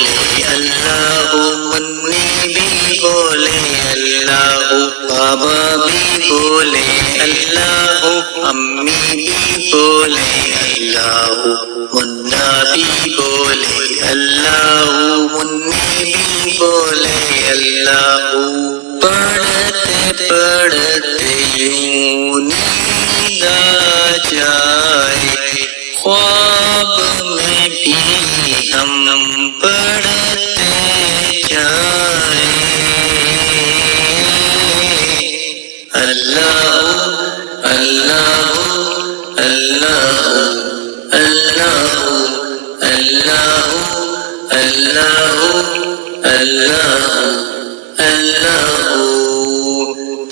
بولے اللہ، منی بھی بولے اللہ، بابا بھی بولے اللہ، امی بھی بولے اللہ، منا بھی بولے اللہ، منی بھی بولے اللہ۔ پڑھتے پڑھتے یوں نیند آ جائے، خواب میں بھی ہم پڑھتے جائیں، اللہ اللہ اللہ اللہ اللہ اللہ اللہ اللہ۔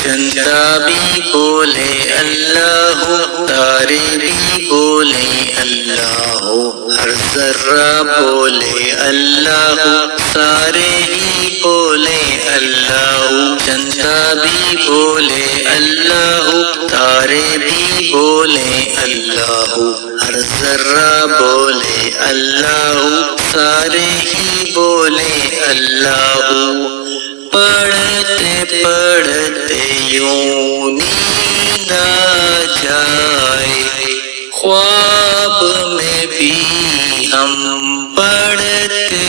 چندہ بھی بولے اللہ، تارے بھی بولے اللہ، ہر ذرہ بولے اللہ، سارے ہی بولے اللہ۔ چندہ بھی بولے اللہ، تارے بھی بولے اللہ، ہر ذرہ بولے اللہ، سارے ہی بولے اللہ۔ پڑھتے پڑھتے یوں نیند آ جائے، خواب میں بھی ہم پڑھتے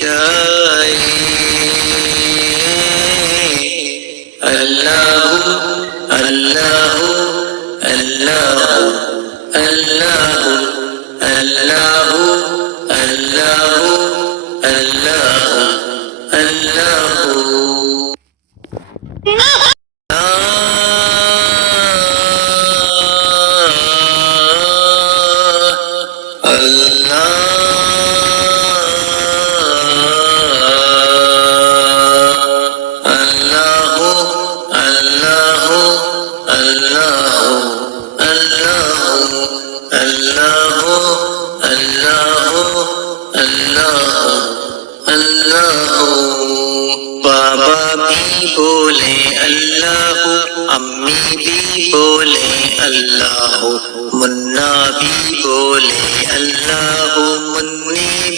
جائیں، اللہ اللہ اللہ اللہ اللہ اللہ اللہ اللہ۔ بابا بھی بولے اللہ، امی بھی بولے اللہ، منا بھی بولے اللہ، منی